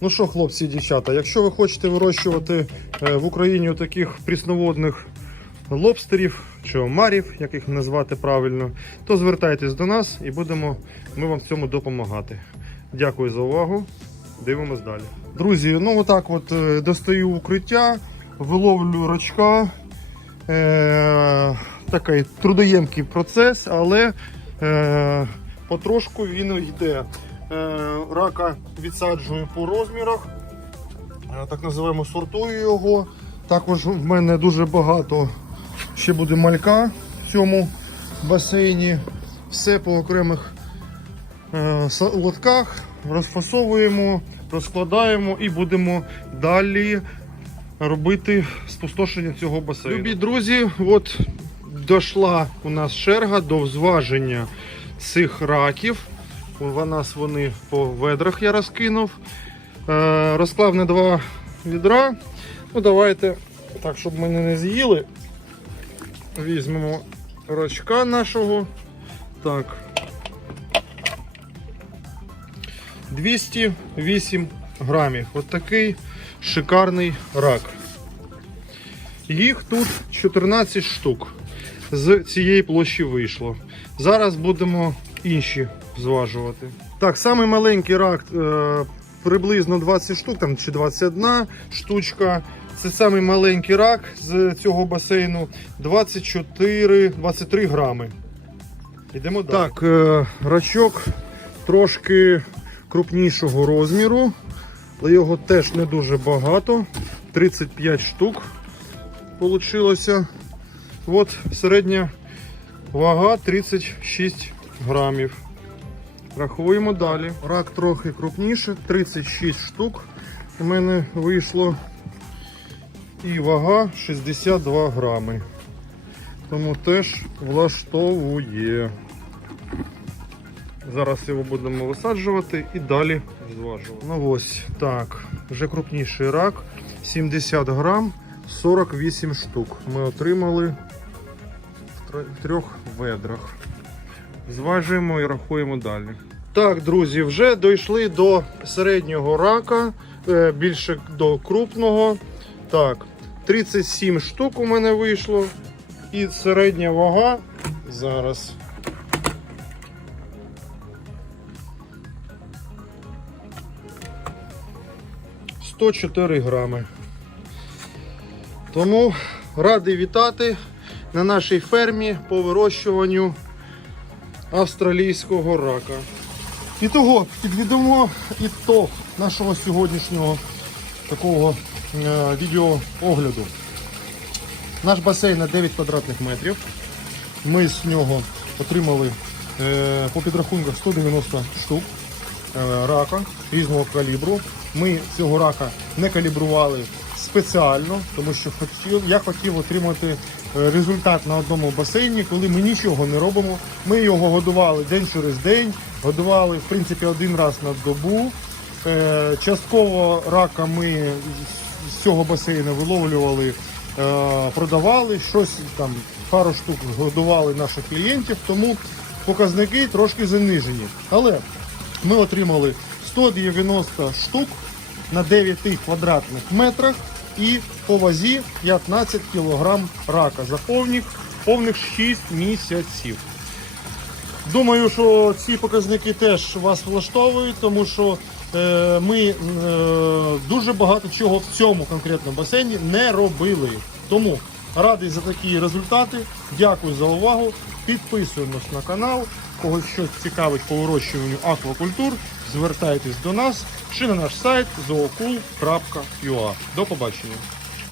Ну що, хлопці і дівчата, якщо ви хочете вирощувати е, в Україні таких прісноводних лобстерів чи омарів, як їх назвати правильно, то звертайтесь до нас і будемо ми вам в цьому допомагати. Дякую за увагу. Дивимось далі. Друзі, ну отак от е, достаю укриття, виловлю рачка. Е, такий трудоємкий процес, але е, потрошку він йде. Е, рака відсаджую по розмірах, е, так називаємо, сортую його. Також в мене дуже багато ще буде малька в цьому басейні. Все по окремих е, лотках розфасовуємо, розкладаємо і будемо далі робити спустошення цього басейну. Любі друзі, от дійшла у нас черга до зваження цих раків. У нас вони по ведрах я розкинув. Е, розклав на два відра. Ну, давайте, так, щоб мене не з'їли. Візьмемо рачка нашого. Так. 208 грамів. От такий шикарний рак. Їх тут 14 штук з цієї площі вийшло. Зараз будемо інші зважувати. Так, самий маленький рак е, приблизно 20 штук, там чи 21 штучка. Це самий маленький рак з цього басейну 24-23 грами. Йдемо далі. Так, е, рачок трошки крупнішого розміру, але його теж не дуже багато. 35 штук получилося. От середня вага 36 грамів. Рахуємо далі. Рак трохи крупніше, 36 штук. У мене вийшло і вага 62 грами. Тому теж влаштовує. Зараз його будемо висаджувати і далі зважувати. Ну ось так. Вже крупніший рак. 70 грам, 48 штук. Ми отримали в трьох ведрах. Зважуємо і рахуємо далі. Так, друзі, вже дійшли до середнього рака, е, більше до крупного. Так, 37 штук у мене вийшло. І середня вага зараз. – 104 грами. Тому радий вітати на нашій фермі по вирощуванню австралійського рака. І того підведемо ітог нашого сьогоднішнього такого е, відеоогляду. Наш басейн на 9 квадратних метрів. Ми з нього отримали е, по підрахунках 190 штук рака різного калібру. Ми цього рака не калібрували спеціально, тому що хотів, я хотів отримати е, результат на одному басейні, коли ми нічого не робимо. Ми його годували день через день, годували в принципі один раз на добу. Е, Частково рака ми з- цього басейну виловлювали, е, продавали, щось там пару штук годували наших клієнтів, тому показники трошки занижені. Але ми отримали 190 штук на 9 квадратних метрах і по вазі 15 кг рака за повних, повних 6 місяців. Думаю, що ці показники теж вас влаштовують, тому що е, ми е, дуже багато чого в цьому конкретному басейні не робили. Тому радий за такі результати. Дякую за увагу. Підписуємось на канал. Когось щось цікавить по вирощуванню аквакультур. Звертайтесь до нас чи на наш сайт zookul.ua. До побачення.